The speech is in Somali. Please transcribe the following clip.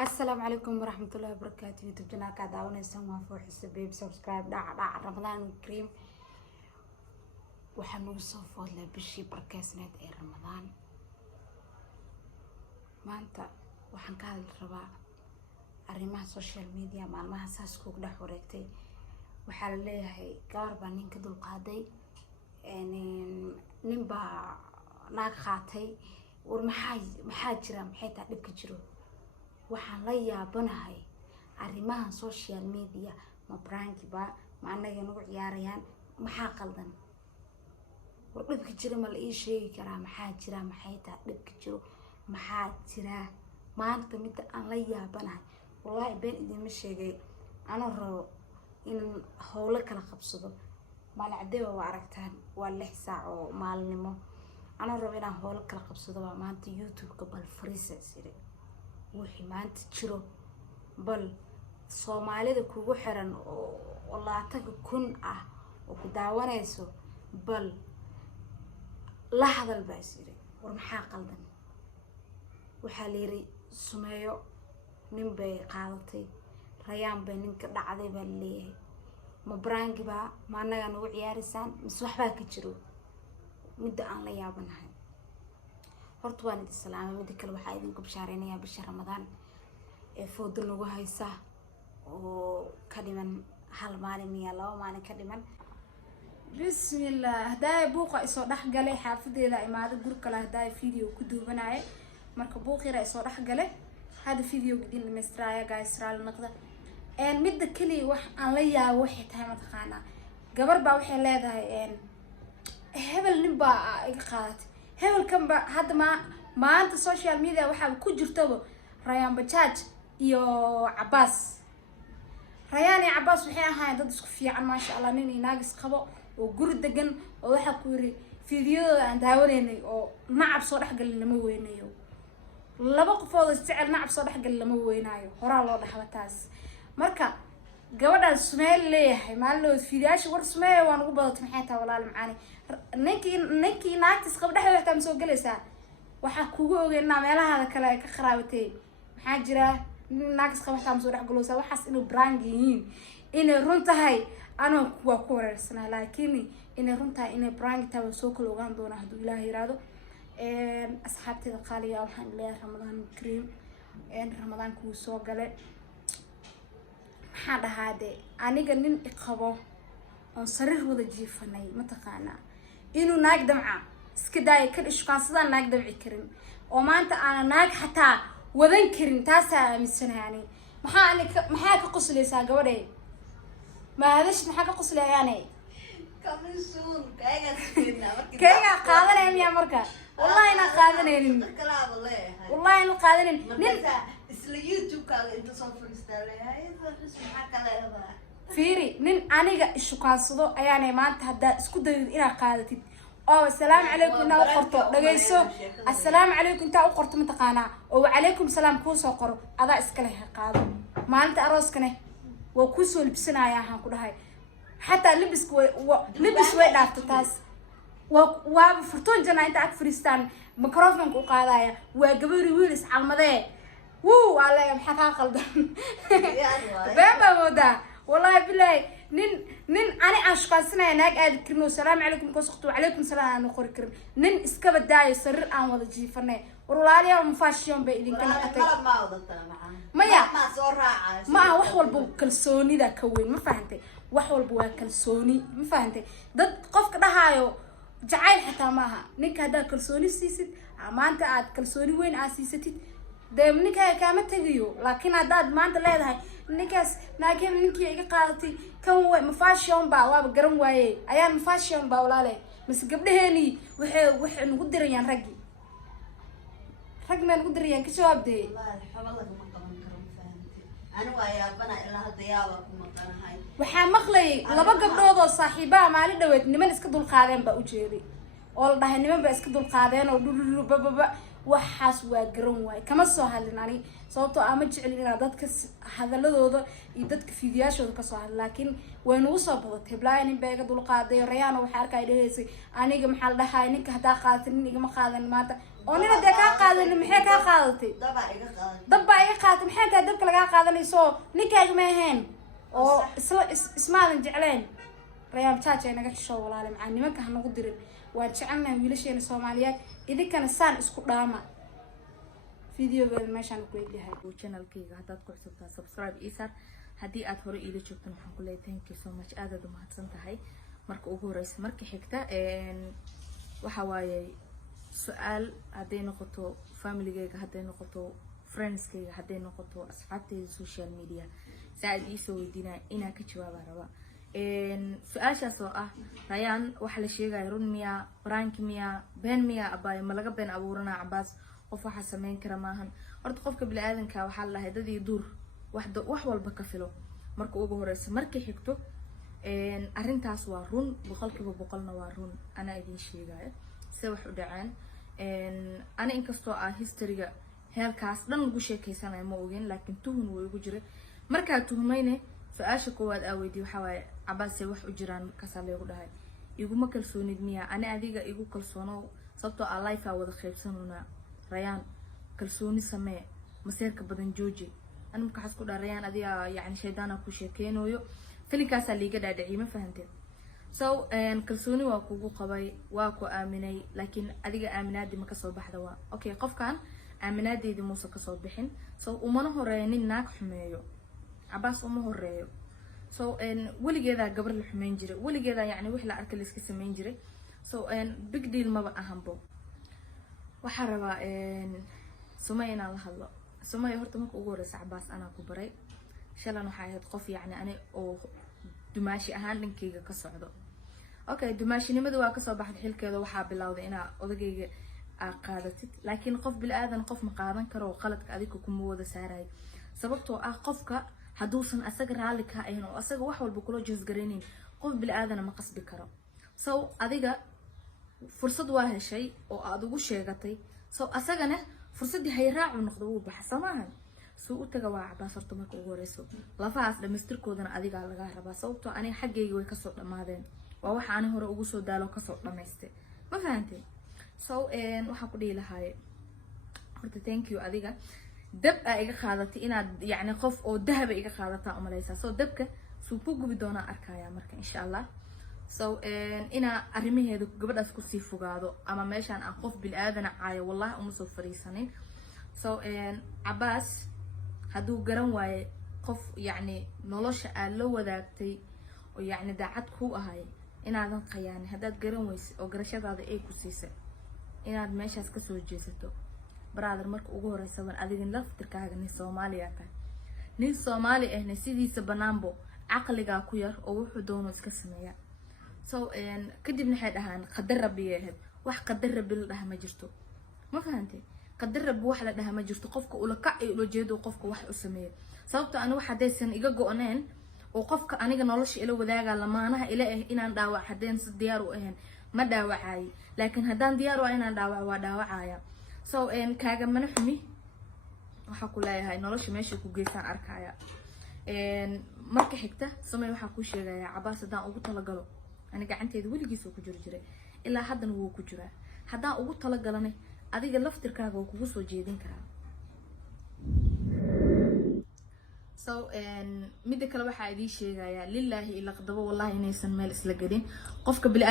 السلام عليكم ورحمة الله وبركاته. يوتيوب جنا قاعد دعونا نسوي فوق حسابي سبسكرايب دع رمضان الكريم وحنو صوفوا له بشي بركاسنا اي رمضان ما انت وحن كهذا الرباع arrimaha social media maalmaha saas ku dhex wareegtay waxa la leeyahay gaar baa ninka dul qaaday nin baa naag qaatay war maxaa jira maxay taa dhibka jiro waxaan la yaabanahay arrimaha social media ma prank ba ma anaga nagu ciyaarayaan maxaa qaldan war dhibka jira ma la ii sheegi karaa maxaa jira maxay taa dhibka jiro maxaa jira maanta mid aan la yaabanahay والله بين إذا مشي أنا رو إن هولك لخبصه مال عدوى وعرفتان ولا ساعة مال نمو أنا رو إن هولك لخبصه ما أنت يوتيوب قبل فريسة سيري وحي ما أنت تشرو بل صومالي ده كوجو حرن والله أعتقد كن وكدعوانا يسو بل لحظة الباسيري ورمحا قلبن وحاليري سمايو nin bay qaadatay rayaan bay ninka dhacday baa leeyahay ma brand ba ma anaga nagu ciyaarisan mis waxba ka jiro mid aan la yaabanahay horta waan idin salaamay mid kale waxa idin ku bashaareynaya bisha Ramadaan ee foodo nagu haysa oo ka dhiman hal maalin iyo laba maalin ka dhiman bismillah haday buuqa isoo dhax galay xaafadeeda imaado gurka la haday video ku duubanaaye marka buuqira isoo dhax galay هذا فيديو جديد المسترايا جايز رال نقدر مدة كلي عن ليا واحد هاي ما تقانا قبل بقى واحد لا ده هبل نبى إقاعات هبل كم بقى هذا ما أنت السوشيال ميديا واحد كل جرتبه ريان بتشات يو عباس ريان يا عباس وحين هاي ضد سكفي عن ما شاء الله نيني ناقص خبأ وجرد دجن وواحد كوري فيديو عند هاوليني أو نعب صراحة قال لنا وينيو laba qofood isticmaal nacab soo dhaxgal lama weynaayo horaa loo dhaxba taas marka gabadhan Sumeel leeyahay maalin fiidiyaasha war Sumeel waan ugu badatay maxay taa walaal macaani ninkii naagtis qab dhaxay waxta ma soo galaysaa waxa kugu ogeynaa meelaha kale ay ka qaraabatay maxaa jira naagtis qab waxta ma soo dhaxgaloosa waxaas inuu brand yihiin inay run tahay anoo kuwa ku wareersanaa laakiin inay run tahay inay brand tahay soo kala ogaan doona haduu Ilaahay yiraahdo أصحابتي القالية وحن ليه رمضان الكريم رمضان كوسو قال هذا أنا قلنا إقباء أنصره وذا جيفني متقانا إنه نقدم سكداي كل إيش قاصدا نقدم عكرين وما أنت أنا ناق حتى وذن كرين تاسع من السنة يعني محاك قصلي ساقوري ما هذاش محاك قصلي يعني كمسون كيغا قادنين يا مركا والله انا قادنين والله انا قادنين اسل يوتيوب كان انت صوت فريستايل هاي اسمها كلا فيري نين انيغا ishukaasado ayaanay maanta hada isku dayo ina qaadatid oo assalaamu calaykum inaa u qorto dhageyso assalaamu calaykum inta u qorto mataqaana oo calaykum salaam ku soo qoro adaa iska leh qaado maalinta arooskane waa ku soo libsanaya waxaan ku dhahay حتى لبس ويدافت تاس وفرتون جنا أنت أكفرستان ميكروفون كقاضية وجبري ويلس على المذاع على محكا قلبي بابا مودا والله بالله نين أنا أشخاص سنة هناك أذكرني السلام عليكم كسختوا عليكم سلام أنا خوركرن نين إسكاب الداعي سر أنا ولا جيفرني ورولالي المفاشيون بيدين كنا قتي ما يا ما وحول بكلسوني ذا كوين ما فهمتي وحول بوا كلسوني ما فهمتي ضد قف كدهايو جعيل حتى معها نك هذا كلسوني سيست أنت عاد كلسوني وين أسيستي ده منك هاي كامت تجيو لكن هذا ما أنت لا هاي نكاس ناكيم نكي قالتي كم مفاشيون با وابقرن واي أيام مفاشيون با ولا لا بس قبل هني وح نقدر يعني رجل ما نقدر يعني كشواب ده أنا ويا بنا إلا هالضياوة كم هاي waxaa maqlay laba gabdhood oo saaxiibaha maalin dhaweed niman iska dul qaadeen ba u jeeday oo la dhahay niman ba iska dul qaadeen oo dhululu baba waxaas waa garan waay kama soo hadlin ani sababtoo ama jecel in dadka hadaladooda iyo dadka fiidiyaashooda ka soo hadla laakiin way nagu soo badatay blaayin bay ka dul qaaday rayaan waxa arkay dhaheysay aniga maxaa la dhahay ninka hadaa qaadatin iniga ma qaadan maanta وننا دكا قادن محي كا قادتي دبا إيجا قادن دبا إيجا قادت محي أنت دبك لقا قادنيسو نيكاج ما هين oo ismaalin jecleen rayaan taaje naga xisho walaal macaan nimanka hana ugu dirin waan jecelnahay wiilasheena Soomaaliyeed idinkana saan isku dhaama videoga meeshaan ku leeyahay channelkayga hadaad ku cusubtaa subscribe isar hadii aad hore ila joogtan waxaan ku leeyahay thank you so much aad u mahadsan tahay marka ugu horeysa marka xigta waxa waaye su'aal haday noqoto familygayga haday noqoto friendskayga haday noqoto asxaabtayda social media saad ii soo weydiinaa inaan ka jawaabaan raba su'aashaas oo ah rayaan waxa la sheegay run miya prank miya been miya abay ma laga been abuurana Cabaas qof waxa sameyn kara maahan horta qofka bini aadanka waxa la lahayd dadii duur wax walba ka filo marka ugu horeysa markii xigto arintaas waa run boqolkiiba boqolna waa run ana idin sheegay si wax u dhacaan ana inkastoo ah historyga heelkaas dhan ugu sheekaysanay ma ogeen laakiin tuhun way ugu jiray marka tuhmayne su'aasha koowaad aa weydiyo waxa waaye Cabaas wax u jiraan markaas la igu dhahay iguma kalsoonid miya ana adiga igu kalsoono sababtoo ah life wada qaybsanuna rayaan kalsooni samee maseerka badan jooji أنا مكحس كل ريان أدي يعني شيطان أكو شيكينويو فيلي كاسا اللي قد أدعي ما فهمتين كلسوني واكو قباي واكو آمني لكن أدي آمنات دي مكسر بحدوا أوكي قف كان آمنات دي موسى كسر بحين ومنه ريانين ناك حمايو Cabaas uma horeeyo weligeeda gabar la xumeyn jiray weligeeda yani wix la arkay la iska sameyn jiray big deal ma ahanbo waxa raba Sumaya inaan la hadlo Sumaya horta marka ugu horeysa Cabaas anaa ku baray shalan waxa ahayd qof yani ani oo dumaashi ahaan dhinkayga ka socdo okay dumaashinimadu waa ka soo baxday xilkeeda waxa bilowday inaa odagayga qaadatid laakiin qof bil aadan qof ma qaadan karo qaladka adiga kuma wada saaray sababtoo ah qofka haduusan asaga raali ka ahayn oo asaga wax walba kula joos gareenin qof bil aadan ma qasbi karo adiga fursad waa heshay oo aad ugu sheegatay asagana fursadii hay raac u noqdo uu baxsamahan u taga waa Cabaas horta marka ugu horeyso lafaas dhameystirkoodana adiga laga rabaa sababtoo ani xaggayga way ka soo dhamaadeen waa waxa aan hore ugu soo daalo ka soo dhameystay ma fahantay waxa ku dhihi lahaay horta thank you adiga dab iga qaadatay inaad yani qof oo dahab iga qaadata umalaysa dabka soo ku gubi doona arkaya marka insha Allah ina arimaheedu gabadhaas ku sii fogaado ama meeshan aan qof bil aadan caayo wallahi uma soo fariisanin Cabaas haduu garan waaye qof yani nolosha aad la wadaagtay oo yani daacad ku ahay inaadan qayaan hadaad garan weyso oo garashadaada ay ku siisay inaad meeshaas ka soo jeesato brother marka ugu horeysa waan adigin laftirkaaga nin Soomaaliya tahay nin Soomaali ahna sidiisa banaanbo aqliga ku yar oo wuxuu doono iska sameeyaa kadibna waxay dhahaan qadar rabbi yahay wax qadar rabbi la dhaha ma jirto ma fahantay qadar rabbi wax la dhaha ma jirto qofka ula kacay ula jeedo qofka wax u sameeyo sababtoo aan wax hadaysan iga go'neen oo qofka aniga nolosha ila wadaaga lamaanaha ila inaan dhaawac hadeen si diyaar u ahayn ma dhaawacay laakiin hadaan diyaar u inaan dhaawac waa dhaawacaya kaaga mana xumi waxa ku leeyahay nolosha meesha ku geeysan arkaya marka xigta Sumaya waxa ku sheegaya Cabaas hadaan ugu tala galo aniga gacanteeda weligiis ku jiri jiray ilaa haddana wuu ku jiraa hadaan ugu tala galanay adiga laftirkaaga oo kugu soo jeedin karaa mid kale waxa idin sheegaya lillahi ila qadabo wallahi inaysan meel isla galin qofka bil